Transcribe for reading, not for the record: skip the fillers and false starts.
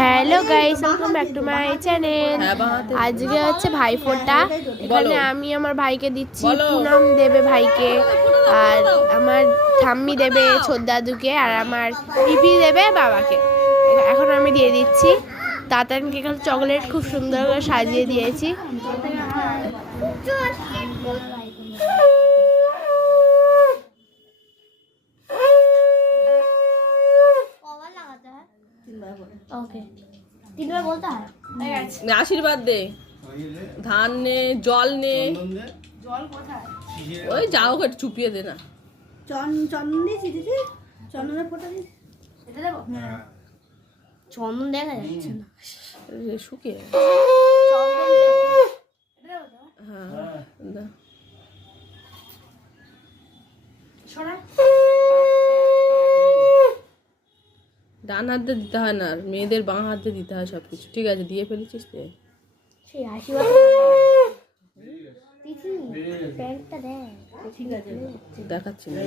Hello guys, welcome back to my channel. আজকে হচ্ছে ভাইফোঁটা। এখানে আমি আমার ভাইকে দিচ্ছি, পুনম দেবে ভাইকে, আর আমার ঠাম্মি দেবে ছোট দাদুকে, আর আমার পিপি দেবে বাবাকে। এখন আমি দিয়ে দিচ্ছি। তাতানকে এখানে চকলেট খুব সুন্দর করে সাজিয়ে দিয়েছি। ओके 3 बार बोलता है। আশীর্বাদ দে, ধান নে, জল নে। জল কোথায়? ওই যাও একটু চুপিয়ে দে না। চন্দন দিয়েছি দিদি, চন্দনের ফোঁটা দিয়েছি। এটা দেবো? হ্যাঁ, চন্দন দেখা যাচ্ছে না, শুকিয়ে চন্দন এটা দেবো তো? হ্যাঁ দা। সরা ডান হাত দিয়ে দিতে হয় না, মেয়েদের বাঁ হাত দিয়ে দিতে হয় সবকিছু। ঠিক আছে, দিয়ে ফেলেছিস তে। সেই আশীর্বাদ দিদি প্যান্টটা দেখ। ঠিক আছে দেখাচ্ছি না।